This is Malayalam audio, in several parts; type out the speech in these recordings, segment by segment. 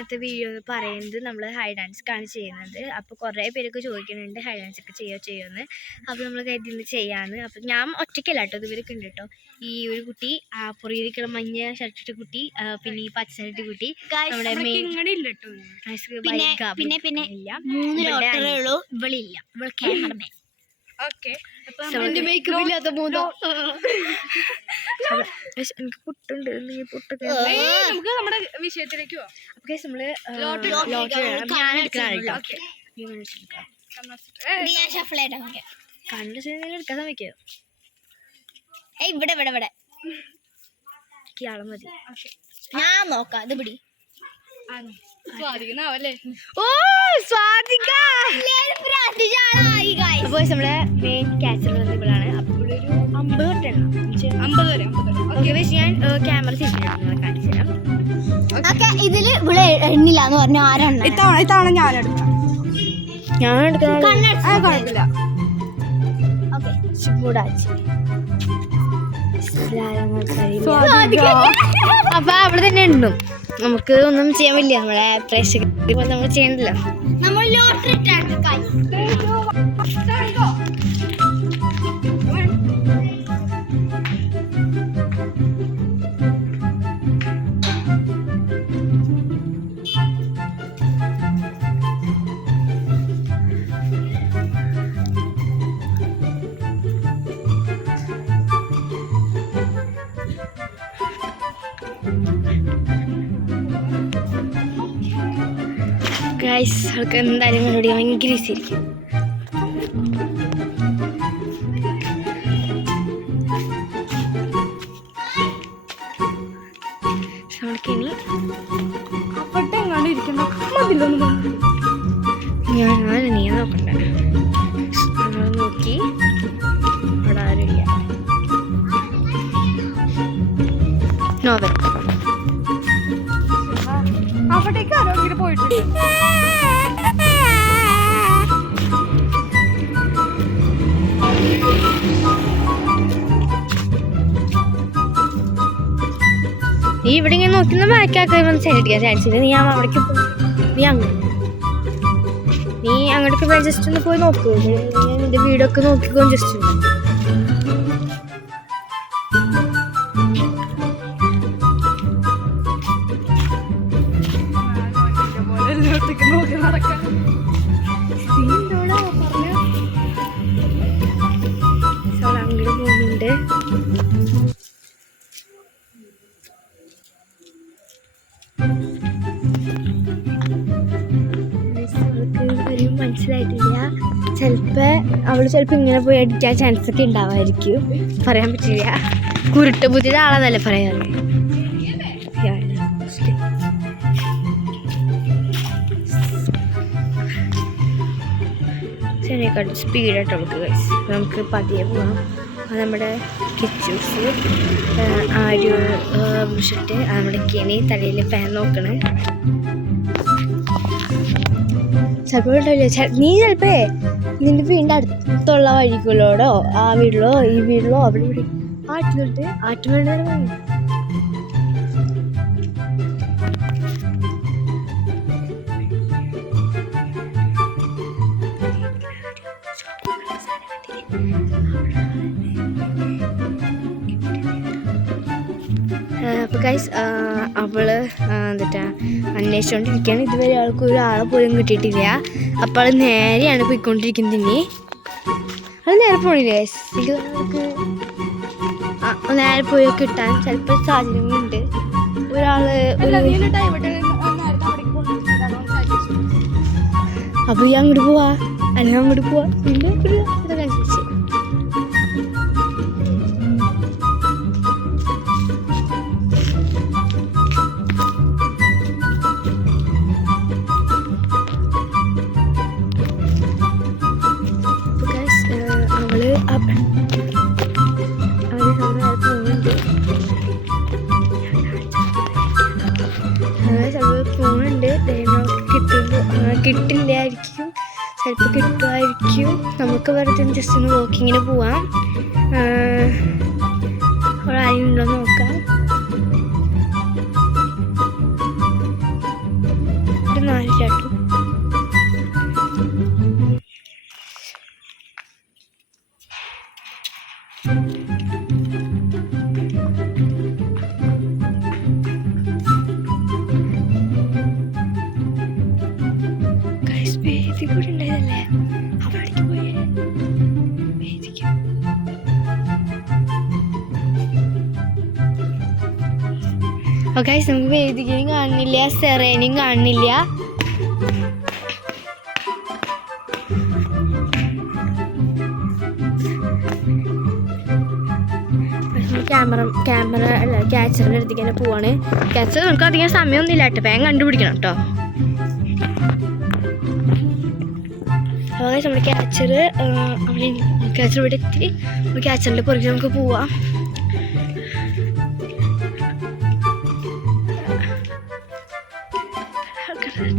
ഇന്നത്തെ വീഡിയോ എന്ന് പറയുന്നത് നമ്മൾ ഹൈ ഡാൻസ് ആണ് ചെയ്യുന്നത്. അപ്പോൾ കുറേ പേരൊക്കെ ചോദിക്കുന്നുണ്ട് ഹൈ ഡാൻസ് ഒക്കെ ചെയ്യുമെന്ന്. അപ്പോൾ നമ്മൾ കരുതി ചെയ്യാമെന്ന്. അപ്പോൾ ഞാൻ ഒറ്റയ്ക്കല്ല കേട്ടോ, ഇവരൊക്കെ ഉണ്ട് കേട്ടോ. ഈ ഒരു കുട്ടി, പുറകിരിക്കുന്ന മഞ്ഞ ഷർട്ടിട്ട് കുട്ടി, പിന്നെ ഈ പച്ച ഷർട്ട് കുട്ടി, നമ്മുടെ പിന്നെ ഇവളില്ല, ഇവൾ ക്യാമറമാൻ. എനിക്ക് പുട്ടുണ്ട്, പുട്ടൊക്കെ നമുക്ക് നമ്മുടെ വിഷയത്തിലേക്ക് പോവാം. നമ്മള് എടുക്കാൻ സമയക്കോ ഇവിടെ ഇയാളെ മതി, ഞാൻ നോക്കാം. ഇത് പിടി. അപ്പോൾ നമ്മളെ മെയിൻ ക്യാച്ചർ ഇവളാണ്. അപ്പോൾ ഇവിടെ ഒരു 50 തൊട്ടാണ്, 50 വരെ. ഞാൻ ക്യാമറ തിരിച്ചിട്ടുണ്ട്, കാണിച്ചു തരാം. ഇതില് ഇവിടെ എണ്ണില്ല എന്ന് പറഞ്ഞു. ആരാണ് ഇത്തവണ ഞാൻ എടുക്കാം. കുഴപ്പമില്ല. അപ്പൊ അവിടെ തന്നെ ഉണ്ടും. നമുക്ക് ഒന്നും ചെയ്യാൻ പറ്റില്ല, നമ്മളെ പ്രേക്ഷകർ നമ്മൾ ചെയ്യണ്ടല്ലോ. നമ്മൾ ഗൈസ്, അവൾക്ക് എന്തായാലും കണ്ടുപിടി ഭയങ്കര ഈസി ആയിരിക്കും. നീ നോക്കണ്ട, നോക്കി അവിടെ ആരില്ല. നോവൽ അവിടേക്ക് ആരോഗ്യം പോയിട്ടുണ്ട്. നീ ഇവിടെ ഇങ്ങനെ നോക്കുന്ന ബാക്കാക്കി വന്ന് സൈഡിക്കാൻ ചാൻസില്ല. നീ അവിടേക്ക് നീ അങ്ങോട്ടേക്ക് പോയി ജസ്റ്റ് ഒന്ന് പോയി നോക്കൂ. നിന്റെ വീടൊക്കെ നോക്കിക്കോ ജസ്റ്റ്. അങ്ങോട്ട് പോകുന്നുണ്ട്. മനസ്സിലായിട്ടില്ല. അവള് ചിലപ്പോ ഇങ്ങനെ പോയി അടിക്കാൻ ചാൻസ് ഒക്കെ ഉണ്ടാവായിരിക്കും, പറയാൻ പറ്റില്ല. കുരുട്ട് ബുദ്ധിയുടെ ആളെന്നല്ലേ പറയാറ്. ചെറിയക്കാട്ട് സ്പീഡായിട്ട് അവൾക്ക് ഗൈസ്. നമുക്ക് പതിയെ പോവാം. നമ്മുടെ കിച്ചൂസ്, ആ ഒരു ഷർട്ട്, നമ്മുടെ കെണി തലയിൽ ഫാൻ നോക്കണേ. ചിലപ്പോൾ ഉണ്ടാവില്ല, നീ ചിലപ്പോ നിന്റെ വീടിൻ്റെ അടുത്തുള്ള വഴികളോടോ ആ വീട്ടിലോ ഈ വീട്ടിലോ അവിടെ ഇവിടെ ആറ്റുവേണ്ട അപ്പോൾ ഗൈസ്, അവള് എന്നിട്ടാ അന്വേഷിച്ചുകൊണ്ടിരിക്കുകയാണ്. ഇതുവരെ ആൾക്ക് ഒരാളെ പോലും കിട്ടിയിട്ടില്ല. അപ്പോൾ അവൾ നേരെയാണ് പോയിക്കൊണ്ടിരിക്കുന്നത്. ഇനി അത് നേരെ പോണില്ല ഗൈസ്. അവൾക്ക് നേരെ പോയി കിട്ടാൻ ചിലപ്പോൾ സാഹചര്യങ്ങളുണ്ട്. അപ്പോൾ ഈ അങ്ങോട്ട് പോവാ അല്ലെങ്കിൽ അങ്ങോട്ട് പോവാ, ഇതൊക്കെ അനുസരിച്ച്. കിട്ടില്ലായിരിക്കും, ചിലപ്പോൾ കിട്ടുമായിരിക്കും. നമുക്ക് വെറുതെ ജസ്റ്റ് ഒന്ന് വാക്കിങ്ങിന് പോവാം. അവിടെ ആരും ഉണ്ടോ നോക്കാം. വേദി കൂടെ ഉണ്ടായതല്ലേ അവിടേക്ക് പോയേ വേദിക്ക്. ഓക്കെ നമുക്ക് വേദികയും കാണുന്നില്ല, സെറേനയും കാണുന്നില്ല. ക്യാമറ അല്ല ക്യാച്ചറിൻ്റെ അടുത്തേക്ക് തന്നെ പോവാണ്. ക്യാച്ചർ നമുക്ക് അധികം സമയമൊന്നും ഇല്ല കേട്ടോ, വേഗം കണ്ടുപിടിക്കണം കേട്ടോ. അപ്പോൾ നമ്മുടെ ക്യാച്ചർ ഇവിടെ എത്തി. ക്യാച്ചറിൻ്റെ പുറകെ നമുക്ക് പോവാം.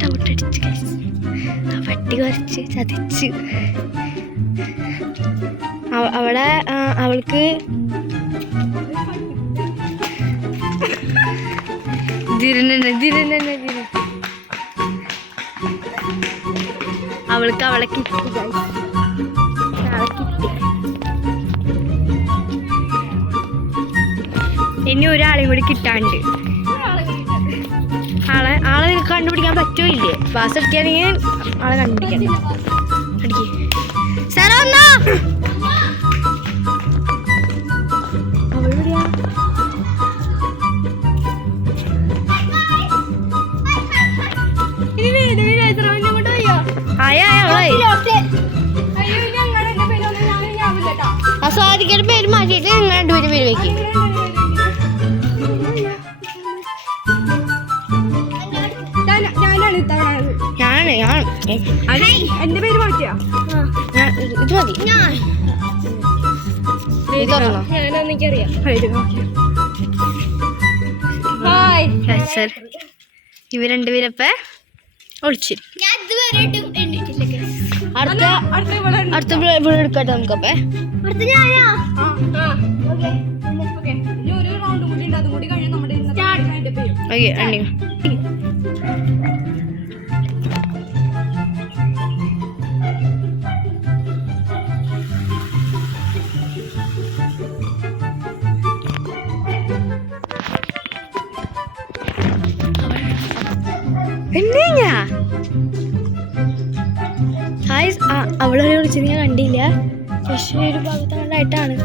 ഡൗട്ടടിച്ച് പട്ടി കുറച്ച് ചതിച്ച് അവിടെ അവൾക്ക് അവൾക്ക് അവളെ കിട്ടി. ഇനി ഒരാളെയും കൂടി കിട്ടാണ്ട്. ആളെ നിനക്ക് കണ്ടുപിടിക്കാൻ പറ്റുമോ ഇല്ലേ? ബാസ് എടുക്കുകയാണെങ്കിൽ ആളെ കണ്ടുപിടിക്കാൻ അടിക്ക്. സാറോ ഒന്നോ അവളെവിടെയാ? സ്വാതിക്കയുടെ പേര് മാറ്റിയിട്ട് നിങ്ങൾ രണ്ടുപേരും പേര് വെക്കും. എന്റെ പേര് മാറ്റിയാ ഇത് മതി. ഇവ രണ്ടുപേരപ്പ ഒളിച്ചു. അടുത്ത എടുക്കട്ടെ നമുക്കപ്പേ. ഓക്കെ അണ്ണി അവളെ വിളിച്ചത് ഞാൻ കണ്ടില്ല, പക്ഷേ ഒരു ഭാഗത്തായിട്ടാണ്.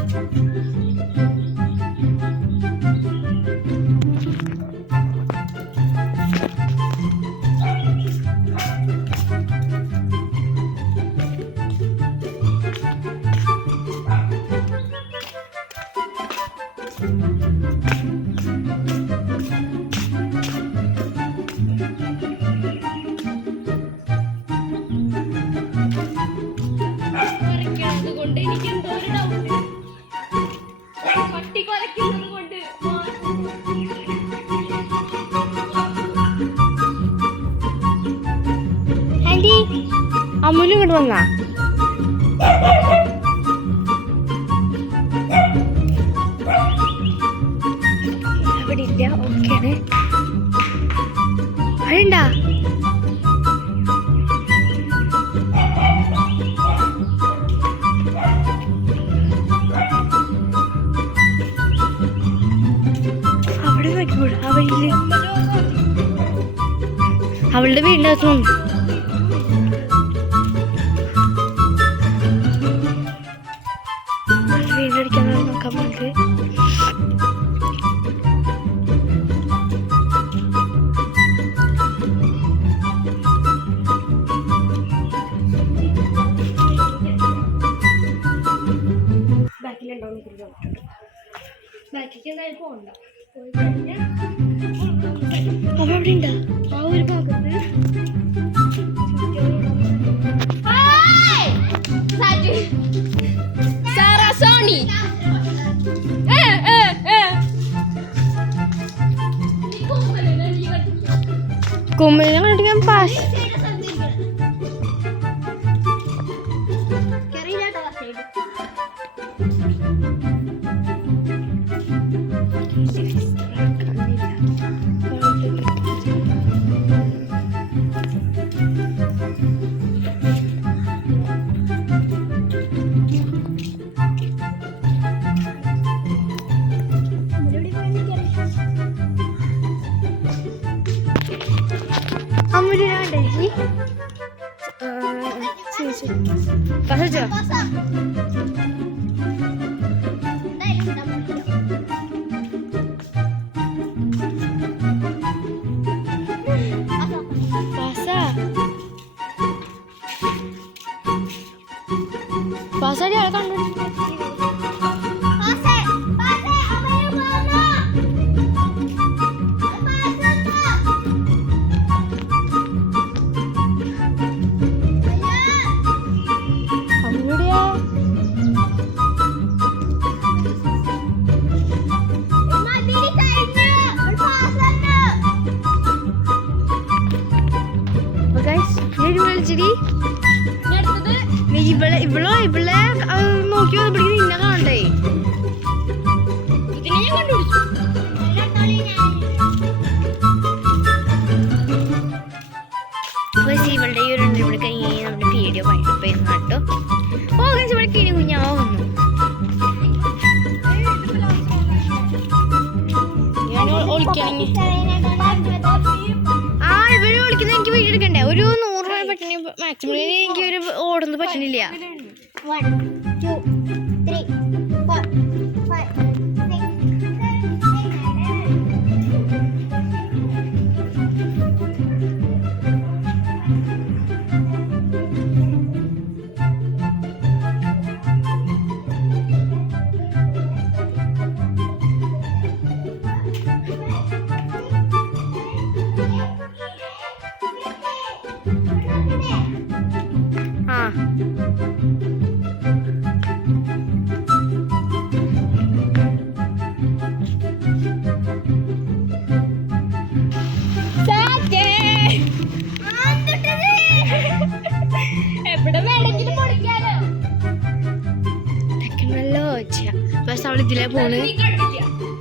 അമ്മൂനും ഇങ്ങോട്ട് വന്നാ അവിടെ ഇല്ല. ഓക്കെയാണ്. അതെണ്ടാ അവിടെ നോക്കിക്കൂടാ. അവളുടെ വീടിൻ്റെ അകത്തുണ്ട്. വീടടിക്കാൻ നോക്കാൻ വേണ്ടി അവ അവിടെ ഉണ്ടാ ആ ഒരു ഭാഗത്ത്. കുമ്മിനെ കണ്ടിട്ട് പാസ് പാസാടി ആളെ കണ്ടു. ഇവളെ നോക്കി വന്നപ്പോഴേക്കും നിന്നെ കാണണ്ടേ. ഇവളുടെ ഈ ഒരു ഇവിടെ കഴിഞ്ഞ് നമ്മുടെ വീഡിയോ വൈകിട്ട് വരുന്ന കേട്ടോ. ഓ ഇവിടെ കിണി കുഞ്ഞാവോ വന്നു. ഞാൻ ഒളിക്കണെങ്കിൽ ഇവര് വിളിക്കുന്നത് എനിക്ക് വീഡിയോ എടുക്കണ്ടേ. ഒരു 100 രൂപ പറ്റണ മാക്സിമം എനിക്ക് ഒരു ഓടുന്നത് പറ്റണില്ല. 1 2 3 4 5 പക്ഷെ അവൾ ഇതിലേ പോണ്.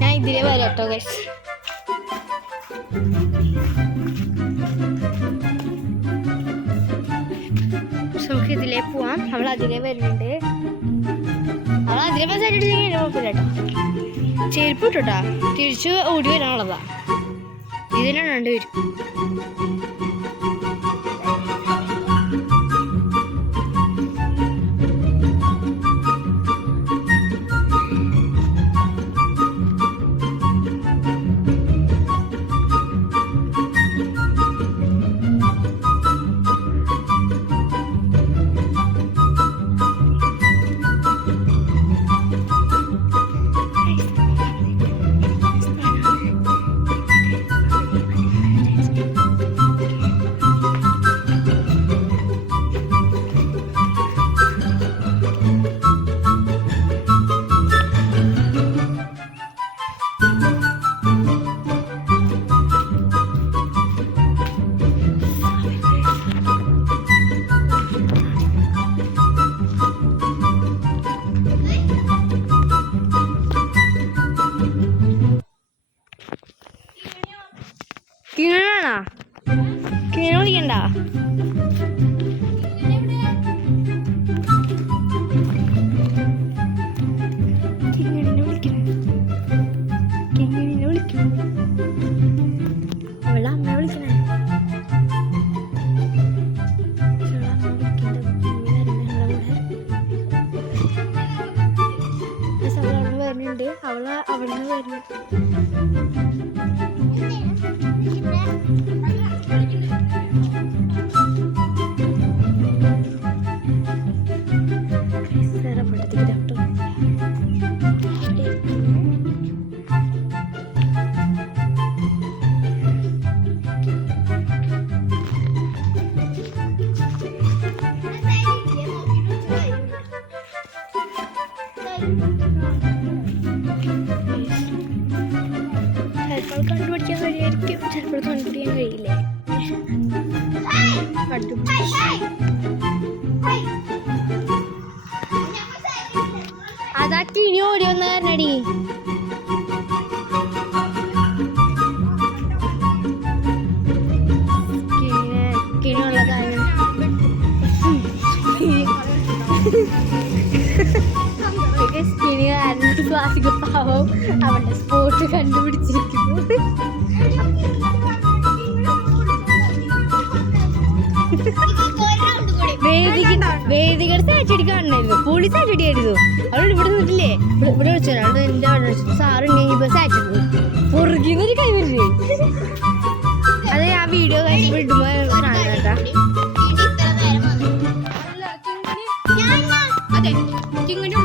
ഞാൻ ഇതിലേ വരാട്ടോ ഗൈസ്. നമുക്ക് ഇതിലേ പോവാം. അവൾ അതിലേ വരുന്നുണ്ട്. അവൾ അതിലേ പസാരിട്ടില്ലെങ്കിൽ കുഴപ്പമില്ല കേട്ടോ. ചെരുപ്പ് ഇട്ടോട്ടാ തിരിച്ച് ഓടി വരാനുള്ളതാ. ഇതിനാണ് രണ്ടുപേരും. കിണാണോ കിണ വിളിക്കണ്ട. കിങ്ങിനെ വിളിക്കണം. അവളെ അമ്മ വിളിക്കണേ. വരുന്നുണ്ട്. അവിടെ നിന്ന് വരുന്നു. ചിലപ്പോൾ കണ്ടുപിടിക്കാൻ കഴിയായിരിക്കും, ചിലപ്പോൾ കണ്ടുപിടിക്കാൻ കഴിയില്ലേ. അതാ കിണി ഓടി വന്ന കാരണടി. കിണിയുള്ള കാര്യം കിണി കാരണം ക്ലാസിക് പാവം അവന്റെ സ്പോട്ട് കണ്ടുപിടിച്ചിരിക്കുന്നു. വേഗിക്കുണ്ടാവും. വേദികയുടെ സാറ്റടി കാണണമായിരുന്നു. പൊളി സാറ്റടി ആയിരുന്നു. അവിടെ ഇവിടെ നിന്നിട്ടില്ലേ, ഇവിടെ വിളിച്ചു അവിടെ എൻ്റെ അവിടെ വിളിച്ചു സാറ് ഉണ്ടെങ്കിൽ സാറ്റ് പൊറുകിന്നൊരു കൈ വരില്ലേ. അത് ഞാൻ വീഡിയോ കഴിച്ചപ്പോൾ ഇടുമ്പോൾ കാണാം കേട്ടാ. അതെ ചിങ്ങടി